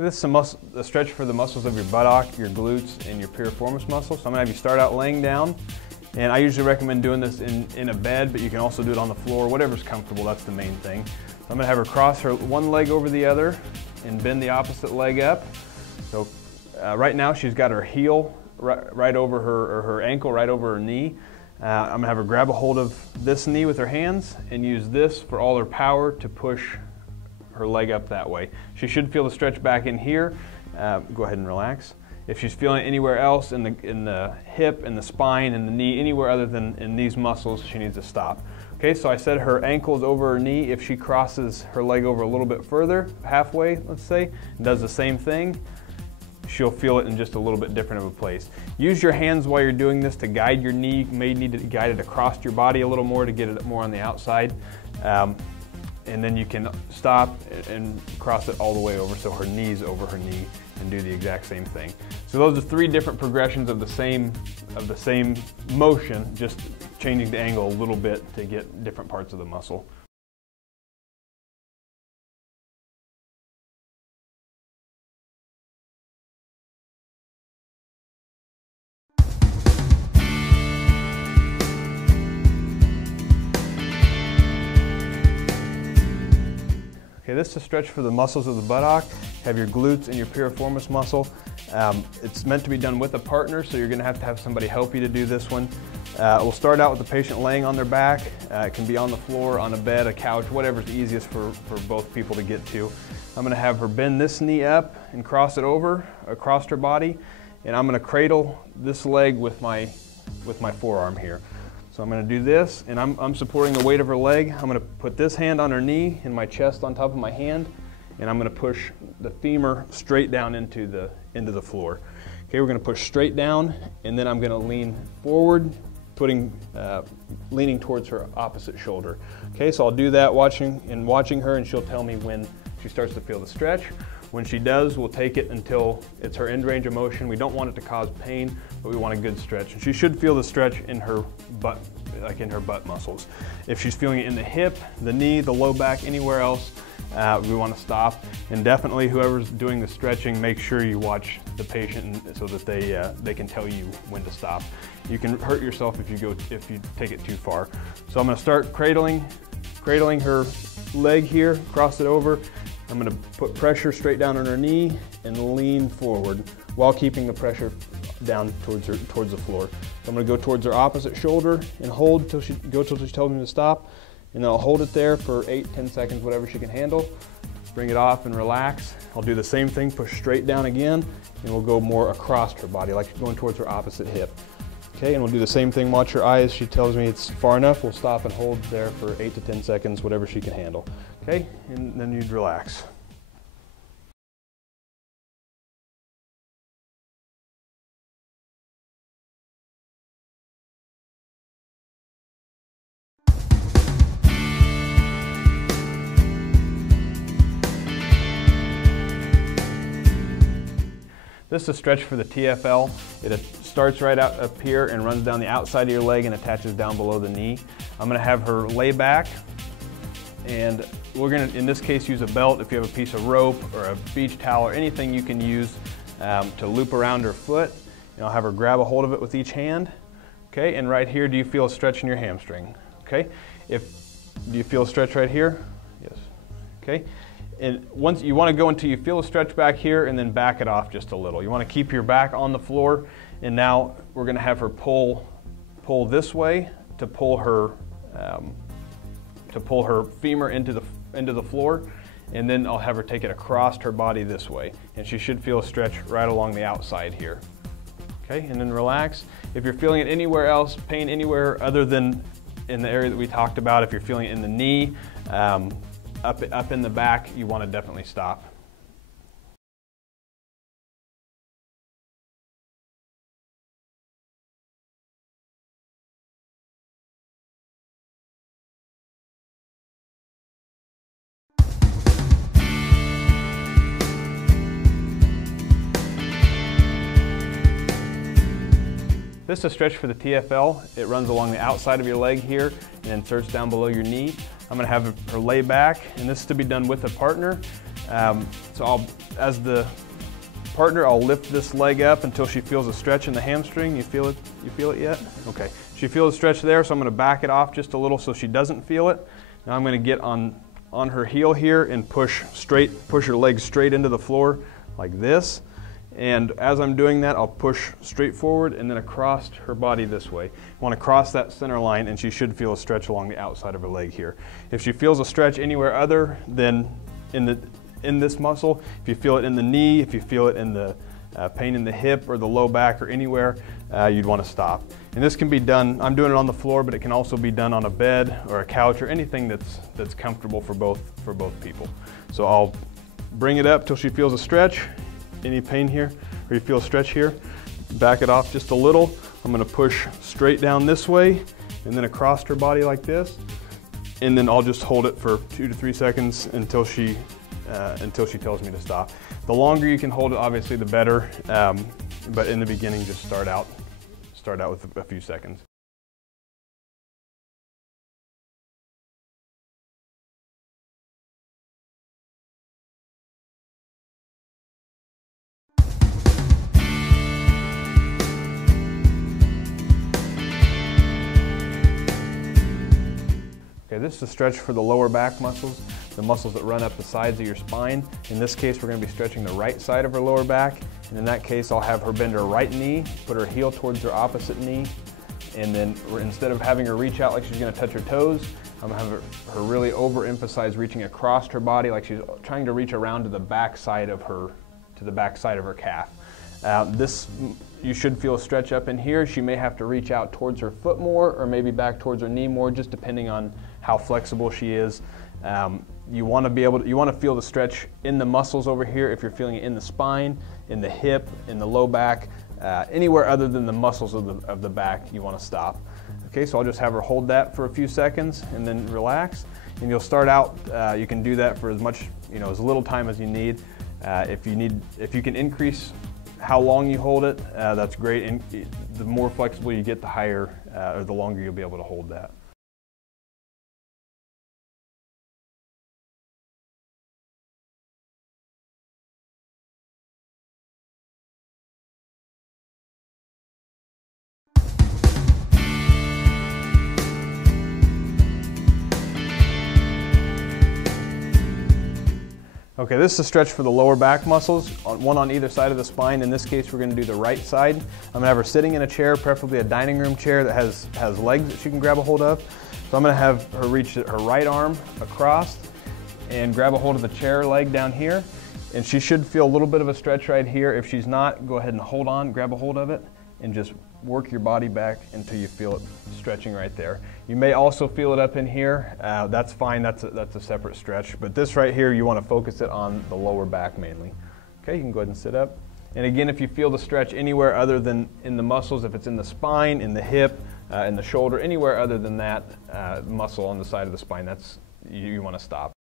This is a stretch for the muscles of your buttock, your glutes, and your piriformis muscles. So I'm going to have you start out laying down, and I usually recommend doing this in a bed, but you can also do it on the floor, whatever's comfortable, that's the main thing. So I'm going to have her cross her one leg over the other and bend the opposite leg up. So right now she's got her heel right over her ankle, right over her knee. I'm going to have her grab a hold of this knee with her hands and use this for all her power to push her leg up that way. She should feel the stretch back in here. Go ahead and relax. If she's feeling it anywhere else in the hip, in the spine, in the knee, anywhere other than in these muscles, she needs to stop. Okay, so I said her ankle is over her knee. If she crosses her leg over a little bit further, halfway, let's say, and does the same thing, she'll feel it in just a little bit different of a place. Use your hands while you're doing this to guide your knee. You may need to guide it across your body a little more to get it more on the outside. And then you can stop and cross it all the way over, so her knee's over her knee, and do the exact same thing. So those are 3 different progressions of the same motion, just changing the angle a little bit to get different parts of the muscle. Okay, this is a stretch for the muscles of the buttock. Have your glutes and your piriformis muscle. It's meant to be done with a partner, so you're going to have somebody help you to do this one. We'll start out with the patient laying on their back. It can be on the floor, on a bed, a couch, whatever's easiest for both people to get to. I'm going to have her bend this knee up and cross it over across her body, and I'm going to cradle this leg with my forearm here. So I'm going to do this, and I'm supporting the weight of her leg. I'm going to put this hand on her knee and my chest on top of my hand, and I'm going to push the femur straight down into the floor. Okay, we're going to push straight down, and then I'm going to lean forward, leaning towards her opposite shoulder. Okay, so I'll do that watching her, and she'll tell me when she starts to feel the stretch. When she does, we'll take it until it's her end range of motion. We don't want it to cause pain, but we want a good stretch. And she should feel the stretch in her butt, like in her butt muscles. If she's feeling it in the hip, the knee, the low back, anywhere else, we want to stop. And definitely, whoever's doing the stretching, make sure you watch the patient so that they can tell you when to stop. You can hurt yourself if you take it too far. So I'm going to start cradling her leg here, cross it over. I'm going to put pressure straight down on her knee and lean forward while keeping the pressure down towards the floor. So I'm going to go towards her opposite shoulder and hold till she tells me to stop, and then I'll hold it there for 8-10 seconds, whatever she can handle. Bring it off and relax. I'll do the same thing, push straight down again, and we'll go more across her body, like going towards her opposite hip. Okay, and we'll do the same thing, watch her eyes. She tells me it's far enough, we'll stop and hold there for 8 to 10 seconds, whatever she can handle. Okay, and then you'd relax. This is a stretch for the TFL. It starts right up here and runs down the outside of your leg and attaches down below the knee. I'm going to have her lay back, and we're going to, in this case, use a belt. If you have a piece of rope or a beach towel or anything you can use to loop around her foot, and I'll have her grab a hold of it with each hand. Okay, and right here, do you feel a stretch in your hamstring? Okay, do you feel a stretch right here? Yes. Okay. And once you want to go until you feel a stretch back here, and then back it off just a little. You want to keep your back on the floor, and now we're going to have her pull this way to pull her femur into the floor, and then I'll have her take it across her body this way, and she should feel a stretch right along the outside here. Okay, and then relax. If you're feeling it anywhere else, pain anywhere other than in the area that we talked about, if you're feeling it in the knee, up in the back, you want to definitely stop. This is a stretch for the TFL. It runs along the outside of your leg here and inserts down below your knee. I'm going to have her lay back, and this is to be done with a partner. So as the partner, I'll lift this leg up until she feels a stretch in the hamstring. You feel it? You feel it yet? Okay. She feels a stretch there, so I'm going to back it off just a little so she doesn't feel it. Now I'm going to get on her heel here and push her leg straight into the floor like this. And as I'm doing that, I'll push straight forward and then across her body this way. I want to cross that center line, and she should feel a stretch along the outside of her leg here. If she feels a stretch anywhere other than in this muscle, if you feel it in the knee, if you feel it in the pain in the hip or the low back or anywhere, you'd want to stop. And this can be done, I'm doing it on the floor, but it can also be done on a bed or a couch or anything that's comfortable for both people. So I'll bring it up till she feels a stretch. Any pain here, or you feel a stretch here, back it off just a little. I'm going to push straight down this way and then across her body like this, and then I'll just hold it for 2 to 3 seconds until she tells me to stop. The longer you can hold it, obviously, the better. But in the beginning, just start out with a few seconds. Okay, this is a stretch for the lower back muscles, the muscles that run up the sides of your spine. In this case, we're going to be stretching the right side of her lower back. And in that case, I'll have her bend her right knee, put her heel towards her opposite knee, and then instead of having her reach out like she's going to touch her toes, I'm going to have her really overemphasize reaching across her body like she's trying to reach around to the back side of her calf. You should feel a stretch up in here. She may have to reach out towards her foot more, or maybe back towards her knee more, just depending on how flexible she is. You want to feel the stretch in the muscles over here. If you're feeling it in the spine, in the hip, in the low back, anywhere other than the muscles of the back, you want to stop. Okay, so I'll just have her hold that for a few seconds and then relax. And you'll start out. You can do that for as little time as you need. If you can increase how long you hold it, that's great. And the more flexible you get, the higher or the longer you'll be able to hold that. Okay, this is a stretch for the lower back muscles, one on either side of the spine. In this case, we're going to do the right side. I'm going to have her sitting in a chair, preferably a dining room chair that has legs that she can grab a hold of. So I'm going to have her reach her right arm across and grab a hold of the chair leg down here. And she should feel a little bit of a stretch right here. If she's not, go ahead and hold on, grab a hold of it, and just work your body back until you feel it stretching right there. You may also feel it up in here. That's fine, that's a separate stretch. But this right here, you want to focus it on the lower back mainly. Okay, you can go ahead and sit up. And again, if you feel the stretch anywhere other than in the muscles, if it's in the spine, in the hip, in the shoulder, anywhere other than that muscle on the side of the spine, you want to stop.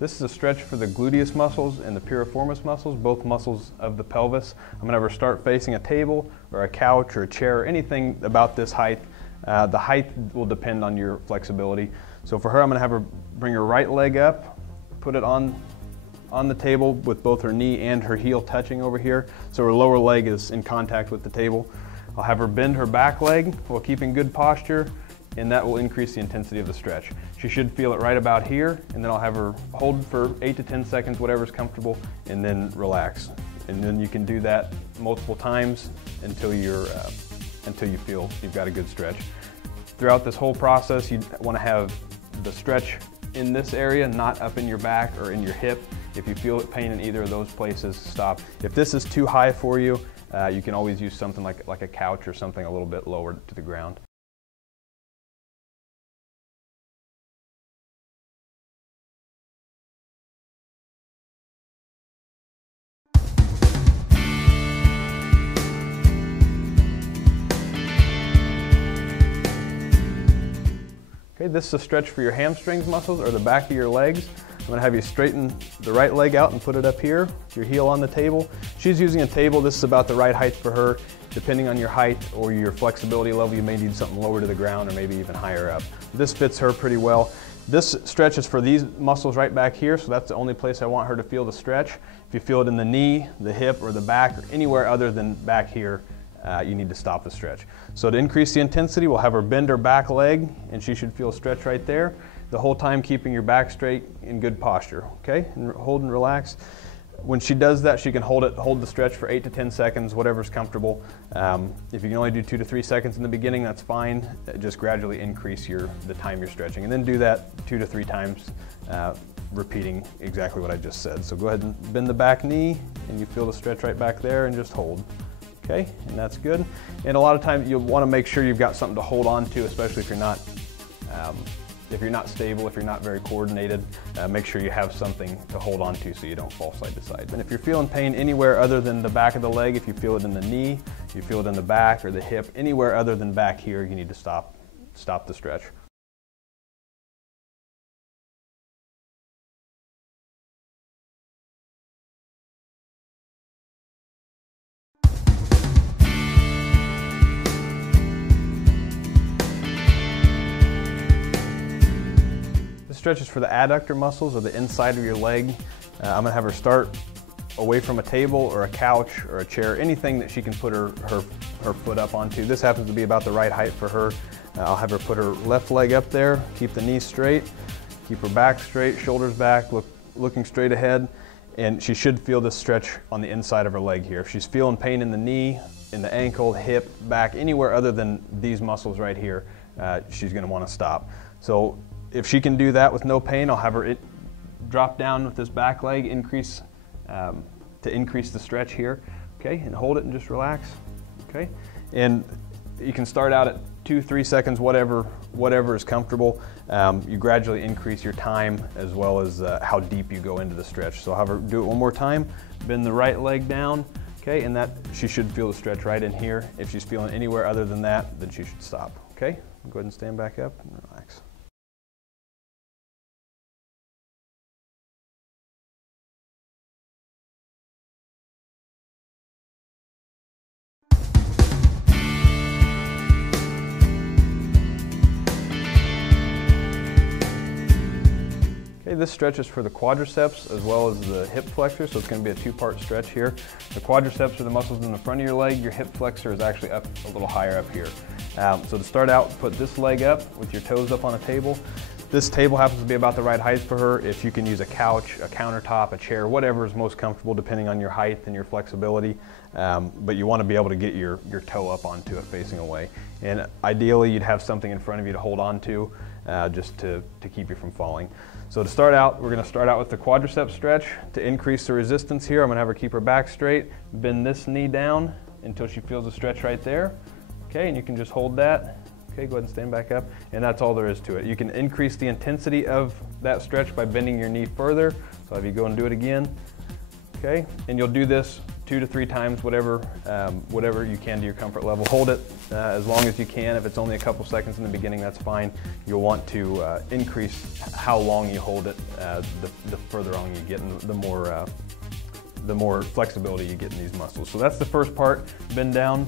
This is a stretch for the gluteus muscles and the piriformis muscles, both muscles of the pelvis. I'm going to have her start facing a table or a couch or a chair or anything about this height. The height will depend on your flexibility. So for her, I'm going to have her bring her right leg up, put it on the table with both her knee and her heel touching over here, so her lower leg is in contact with the table. I'll have her bend her back leg while keeping good posture, and that will increase the intensity of the stretch. She should feel it right about here, and then I'll have her hold for 8 to 10 seconds, whatever's comfortable, and then relax. And then you can do that multiple times until you feel you've got a good stretch. Throughout this whole process, you want to have the stretch in this area, not up in your back or in your hip. If you feel pain in either of those places, stop. If this is too high for you, you can always use something like a couch or something a little bit lower to the ground. Okay, this is a stretch for your hamstrings muscles or the back of your legs. I'm going to have you straighten the right leg out and put it up here, your heel on the table. She's using a table. This is about the right height for her. Depending on your height or your flexibility level, you may need something lower to the ground or maybe even higher up. This fits her pretty well. This stretch is for these muscles right back here, so that's the only place I want her to feel the stretch. If you feel it in the knee, the hip, or the back, or anywhere other than back here, you need to stop the stretch. So to increase the intensity, we'll have her bend her back leg, and she should feel a stretch right there. The whole time keeping your back straight in good posture, okay? And hold and relax. When she does that, she can hold the stretch for 8 to 10 seconds, whatever's comfortable. If you can only do 2 to 3 seconds in the beginning, that's fine. Just gradually increase the time you're stretching. And then do that 2 to 3 times, repeating exactly what I just said. So go ahead and bend the back knee, and you feel the stretch right back there, and just hold. Okay, and that's good. And a lot of times you'll want to make sure you've got something to hold on to, especially if you're not stable, if you're not very coordinated. Make sure you have something to hold on to so you don't fall side to side. And if you're feeling pain anywhere other than the back of the leg, if you feel it in the knee, you feel it in the back or the hip, anywhere other than back here, you need to stop the stretch. This stretch is for the adductor muscles or the inside of your leg. I'm going to have her start away from a table or a couch or a chair, anything that she can put her foot up onto. This happens to be about the right height for her. I'll have her put her left leg up there, keep the knees straight, keep her back straight, shoulders back, looking straight ahead, and she should feel this stretch on the inside of her leg here. If she's feeling pain in the knee, in the ankle, hip, back, anywhere other than these muscles right here, she's going to want to stop. So if she can do that with no pain, I'll have her drop down with this back leg, to increase the stretch here, okay, and hold it and just relax, okay? And you can start out at 2-3 seconds, whatever is comfortable. You gradually increase your time as well as how deep you go into the stretch. So I'll have her do it one more time, bend the right leg down, okay, and that she should feel the stretch right in here. If she's feeling anywhere other than that, then she should stop, okay? Go ahead and stand back up and relax. Okay, this stretch is for the quadriceps as well as the hip flexor, so it's going to be a two-part stretch here. The quadriceps are the muscles in the front of your leg. Your hip flexor is actually up a little higher up here. So to start out, put this leg up with your toes up on a table. This table happens to be about the right height for her. If you can use a couch, a countertop, a chair, whatever is most comfortable depending on your height and your flexibility. But you want to be able to get your toe up onto it facing away. And ideally you'd have something in front of you to hold on to just to keep you from falling. So to start out, we're going to start out with the quadricep stretch. To increase the resistance here, I'm going to have her keep her back straight, bend this knee down until she feels a stretch right there. Okay, and you can just hold that. Okay, go ahead and stand back up, and that's all there is to it. You can increase the intensity of that stretch by bending your knee further. So if you go and do it again, okay, and you'll do this 2 to 3 times, whatever you can to your comfort level. Hold it as long as you can. If it's only a couple seconds in the beginning, that's fine. You'll want to increase how long you hold it. The further on you get, and the more flexibility you get in these muscles. So that's the first part. Bend down,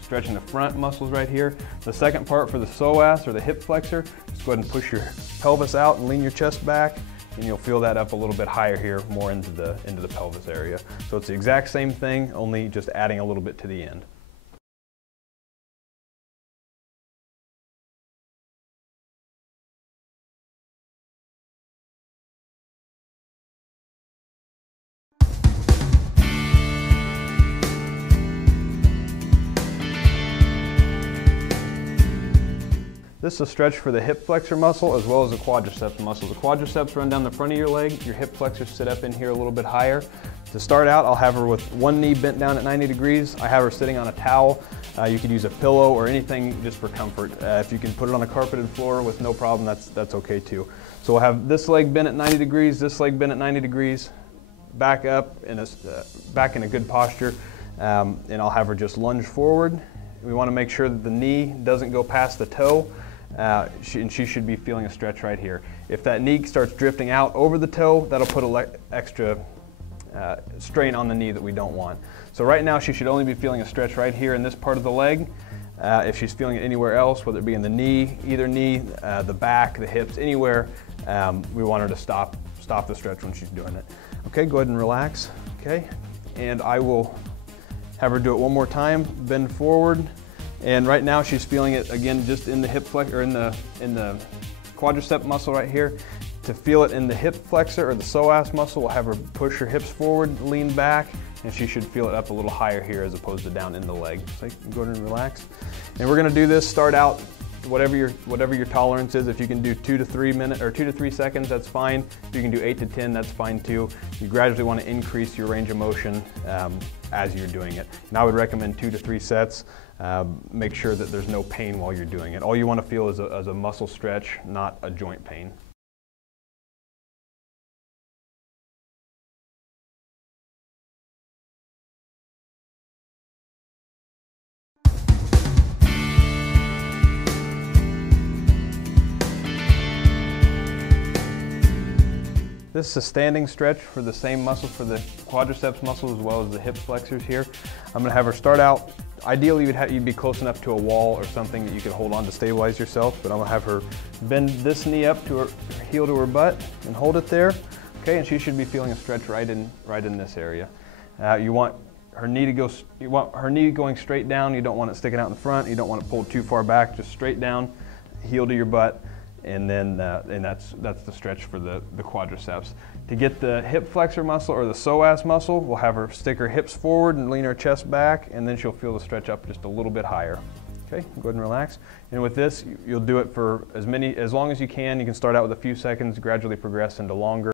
stretching the front muscles right here. The second part for the psoas or the hip flexor, just go ahead and push your pelvis out and lean your chest back, and you'll feel that up a little bit higher here, more into the pelvis area. So it's the exact same thing, only just adding a little bit to the end. This is a stretch for the hip flexor muscle as well as the quadriceps muscle. The quadriceps run down the front of your leg. Your hip flexors sit up in here a little bit higher. To start out, I'll have her with one knee bent down at 90 degrees. I have her sitting on a towel. You could use a pillow or anything just for comfort. If you can put it on a carpeted floor with no problem, that's okay too. So we'll have this leg bent at 90 degrees, this leg bent at 90 degrees, back up back in a good posture, and I'll have her just lunge forward. We want to make sure that the knee doesn't go past the toe. and she should be feeling a stretch right here. If that knee starts drifting out over the toe, that'll put an extra strain on the knee that we don't want. So right now she should only be feeling a stretch right here in this part of the leg. If she's feeling it anywhere else, whether it be in the knee, either knee, the back, the hips, anywhere, we want her to stop the stretch when she's doing it. Okay, go ahead and relax. Okay, and I will have her do it one more time. Bend forward, and right now she's feeling it again just in the hip flex or in the quadricep muscle right here. To feel it in the hip flexor or the psoas muscle, we'll have her push her hips forward, lean back, and she should feel it up a little higher here as opposed to down in the leg. So you can go ahead and relax. And we're going to do this. Start out whatever your tolerance is. If you can do 2 to 3 minutes or 2 to 3 seconds, that's fine. If you can do 8 to 10, that's fine too. You gradually want to increase your range of motion as you're doing it. And I would recommend 2 to 3 sets. Make sure that there's no pain while you're doing it. All you want to feel is a muscle stretch, not a joint pain. This is a standing stretch for the same muscles, for the quadriceps muscles as well as the hip flexors here. I'm going to have her start out. Ideally, you'd be close enough to a wall or something that you could hold on to stabilize yourself, but I'm going to have her bend this knee up to her heel to her butt and hold it there. Okay, and she should be feeling a stretch right in this area. You want her knee going straight down. You don't want it sticking out in front. You don't want it pulled too far back. Just straight down, heel to your butt. And then that's the stretch for the quadriceps. To get the hip flexor muscle or the psoas muscle, we'll have her stick her hips forward and lean her chest back, and then she'll feel the stretch up just a little bit higher. Okay, go ahead and relax. And with this, you'll do it for as long as you can. You can start out with a few seconds, gradually progress into longer.